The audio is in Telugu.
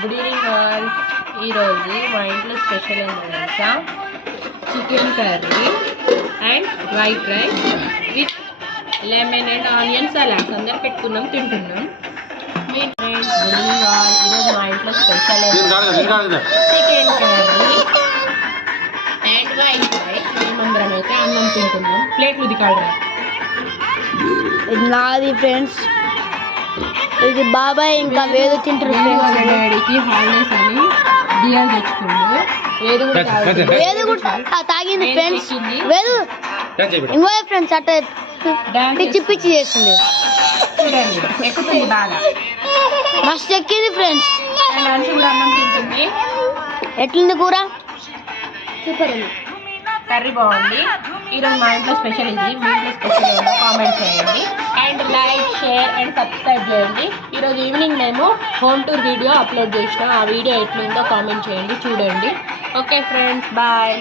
Good evening all. ఈరోజు మా ఇంట్లో స్పెషల్ ఏంటంటే తెలుసా, chicken curry and white rice with lemon and onion salads అందరు పెట్టుకున్నాం, తింటున్నాం. మీ ఫ్రెండ్స్ గుడ్ ఈవినింగ్ ఆల్. ఈరోజు మా ఇంట్లో స్పెషల్ ఏంటంటే chicken curry and white rice. మేమందరం అయితే అన్నం తింటున్నాం. ప్లేట్లు ఉదికాడరా. ఇది నాది ఫ్రెండ్స్, ఇది బాబాయ్ ఇంకా వేదు తింటారు. డాడీకి హాలిడేస్ అని బియర్ తెచ్చుకుండు. వేదు కూడా తాగింది ఫ్రెండ్స్. వేదు ఇంకో ఫ్రెండ్స్ అట్ట పిచ్చి పిచ్చి చేస్తుంది. చూడండి ఎక్కుతుంది బాగా, మస్తు ఎక్కింది ఫ్రెండ్స్. లంచ్ కూడా అన్నం తింటుంది. ఎట్లుంది కూర? సూపర్ ఉంది. కర్రీ బాగుంది. ఈరోజు మా ఇంట్లో స్పెషల్ ఇది. మీ ఇంట్లో స్పెషల్ ఏమో కామెంట్ చేయండి and like, share and subscribe చేయండి. ఈరోజు ఈవినింగ్ మేము హోమ్ టూర్ వీడియో అప్లోడ్ చేసినాం. ఆ వీడియో ఎట్లుందో కామెంట్ చేయండి, చూడండి. Okay friends, bye.